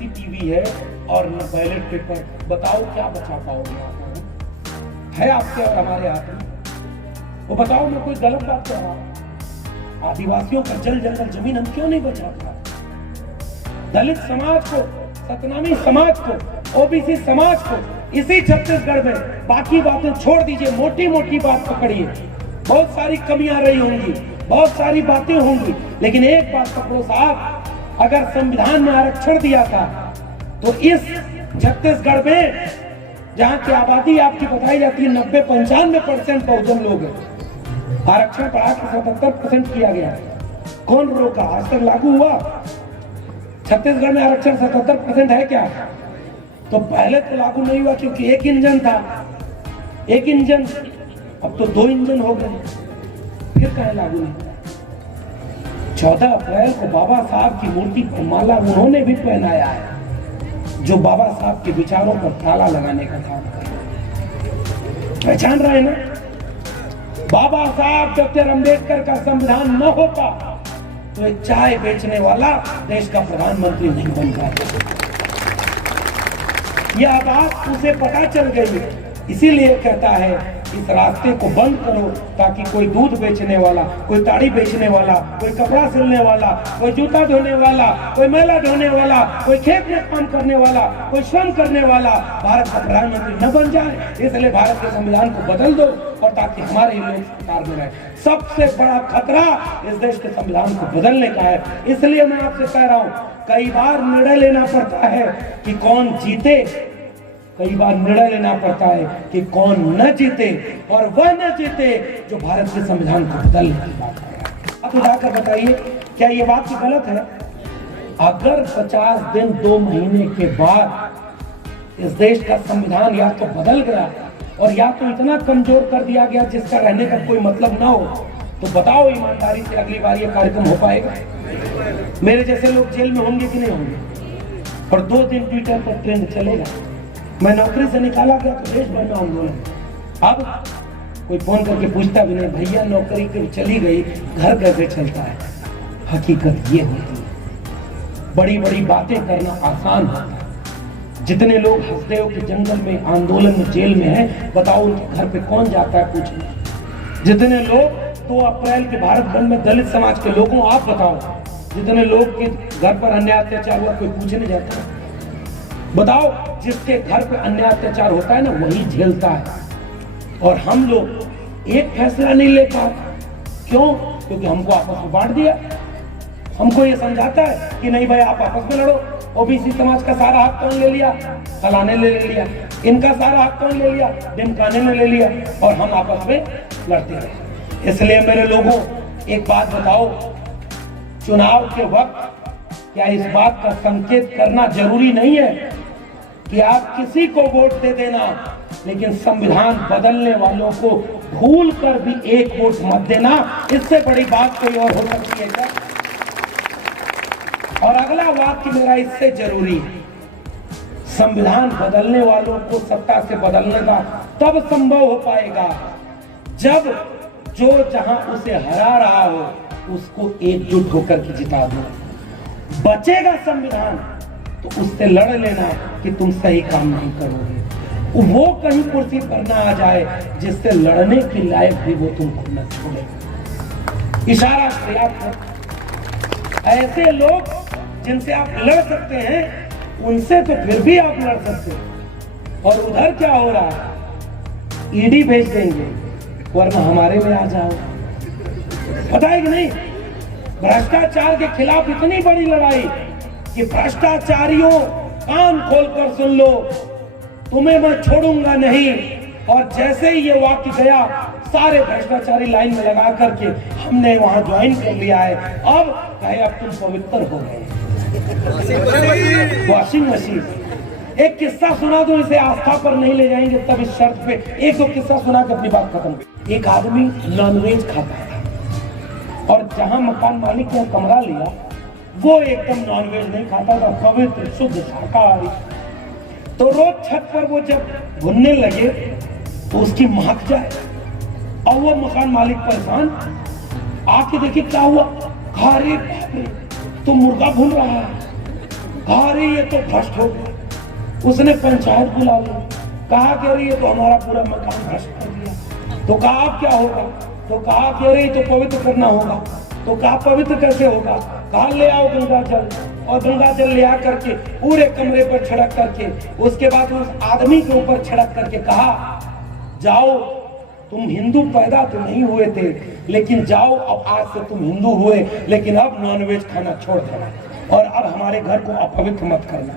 CCTV है और न बैलेट पेपर। बताओ क्या बचा पाओगे आप? है आपके और हमारे हाथ में? वो बताओ, मैं कोई गलत बात कर रहा हूं? आदिवासियों का जल जंगल जमीन हम क्यों नहीं बचा पा? दलित समाज को, सतनामी समाज को, ओबीसी समाज को इसी छत्तीसगढ़ में, बाकी बातें छोड़ दीजिए, मोटी मोटी बात पकड़िए। बहुत सारी कमियां रही होंगी, बहुत सारी बातें होंगी, लेकिन एक बात पकड़ो साहब, अगर संविधान में आरक्षण दिया था तो इस छत्तीसगढ़ में, जहां की आबादी आपकी बताई जाती है 90-95% बहुजन लोग हैं, आरक्षण बढ़ा के 77% किया गया। कौन रोका? आज तक लागू हुआ? छत्तीसगढ़ में आरक्षण 77% है क्या? तो पहले तो लागू नहीं हुआ क्योंकि एक इंजन था, एक इंजन, अब तो 2 इंजन हो गए, फिर कहीं लागू नहीं। 14 अप्रैल को बाबा साहब की मूर्ति पर माला उन्होंने भी पहनाया है, जो बाबा साहब के विचारों पर ताला लगाने का काम करे। पहचान रहे ना? बाबा साहब डॉक्टर अंबेडकर का संविधान न होता तो एक चाय बेचने वाला देश का प्रधानमंत्री नहीं बन पाता। यह बात उसे पता चल गई, इसीलिए कहता है इस रास्ते को बंद करो, ताकि कोई दूध बेचने वाला, कोई ताड़ी बेचने वाला, कोई कपड़ा सिलने वाला, कोई जूता धोने वाला, कोई मैला ढोने वाला, कोई खेत में काम करने वाला, कोई श्रम करने वाला भारत का प्रधानमंत्री न बन जाए। इसलिए भारत के संविधान को बदल दो, और ताकि हमारे लोग सरकार में रहे। सबसे बड़ा खतरा इस देश के संविधान को बदलने का है। इसलिए मैं आपसे कह रहा हूं, कई बार निर्णय लेना पड़ता है कि कौन जीते, कई बार निर्णय लेना पड़ता है कि कौन न जीते, और वह न जीते जो भारत के संविधान को बदलने की बात कर रहा है। आप जाकर बताइए, क्या ये बात गलत है? अगर 50 दिन 2 महीने के बाद इस देश का संविधान या तो बदल गया और या तो इतना कमजोर कर दिया गया जिसका रहने का कोई मतलब ना हो, तो बताओ ईमानदारी से अगली बार ये कार्यक्रम हो पाएगा? मेरे जैसे लोग जेल में होंगे कि नहीं होंगे? और 2 दिन ट्विटर पर ट्रेंड चलेगा। मैं नौकरी से निकाला गया तो देश भर में आंदोलन। अब कोई फोन करके पूछता भी नहीं, भैया नौकरी कब चली गई, घर कैसे चलता है? हकीकत ये होती है। बड़ी बड़ी बातें करना आसान होता है। जितने लोग हंसदेव के जंगल में, आंदोलन में, जेल में हैं, बताओ उनके घर पे कौन जाता है पूछने? जितने लोग 2 अप्रैल के भारत बंद में दलित समाज के लोगों, आप बताओ, जितने लोग के घर पर अन्याय अत्याचार हुआ, कोई पूछने जाता है? बताओ, जिसके घर पे अन्याय अत्याचार होता है ना, वही झेलता है। और हम लोग एक फैसला नहीं ले पाते। क्यों? क्योंकि हमको आपस में बांट दिया। हमको ये समझाता है कि नहीं भाई, आप आपस में लड़ो। ओबीसी समाज का सारा हक कौन ले लिया? फलाने ले लिया। इनका सारा हक कौन ले लिया? डिमकाने ने ले लिया। और हम आपस में लड़ते रहे। इसलिए मेरे लोगों, एक बात बताओ, चुनाव के वक्त क्या इस बात का संकेत करना जरूरी नहीं है कि आप किसी को वोट दे देना, लेकिन संविधान बदलने वालों को भूल कर भी 1 वोट मत देना? इससे बड़ी बात कोई और हो सकती है क्या? और अगला वाक्य मेरा इससे जरूरी है, संविधान बदलने वालों को सत्ता से बदलने का तब संभव हो पाएगा जब जो जहां उसे हरा रहा हो उसको एकजुट होकर के जिता दो। बचेगा संविधान तो उससे लड़ लेना कि तुम सही काम नहीं करोगे। वो कहीं कुर्सी पर ना आ जाए जिससे लड़ने के लायक भी वो तुमको न छोड़े। इशारा पर्याप्त है। ऐसे लोग जिनसे आप लड़ सकते हैं, उनसे तो फिर भी आप लड़ सकते हैं। और उधर क्या हो रहा है? ईडी भेज देंगे, वरना हमारे में आ जाओ। पता है कि नहीं? भ्रष्टाचार के खिलाफ इतनी बड़ी लड़ाई कि भ्रष्टाचारियों, कान खोलकर सुन लो, तुम्हें मैं छोड़ूंगा नहीं। और जैसे ही ये वाक्य गया, सारे भ्रष्टाचारी लाइन में लगा करके हमने वहां ज्वाइन कर लिया है। अब कहे अब तुम पवित्र हो गए। Washing machine. एक किस्सा सुना दो, इसे आस्था पर नहीं ले जाएंगे तब इस शर्त पे। 1-2 किस्सा सुना के अपनी बात खत्म। एक आदमी नॉनवेज खाता था और जहां मकान मालिक ने कमरा लिया, वो एकदम नॉनवेज नहीं खाता था, पवित्र शुद्ध शाकाहारी। तो रोज छत पर वो जब घूमने लगे तो उसकी महक जाए, और वो मकान मालिक परेशान आके देखिए क्या हुआ। अरे बाप रे, तो मुर्गा भून रहा है। कहा अरे ये तो भ्रष्ट हो गया। उसने पंचायत बुला ली, कहा कि अरे ये तो हमारा पूरा मकान भ्रष्ट कर दिया। तो कहा अब क्या होगा? तो कहा कि अरे ये तो पवित्र करना होगा। तो कहा पवित्र कैसे होगा? कहा ले आओ गंगा जल, और गंगा जल ले आ करके पूरे कमरे पर छिड़क करके, उसके बाद उस आदमी के ऊपर छिड़क करके कहा जाओ, तुम हिंदू पैदा तो नहीं हुए थे, लेकिन जाओ अब आज से तुम हिंदू हुए, लेकिन अब नॉनवेज खाना छोड़ दो और अब हमारे घर को अपवित्र मत करना।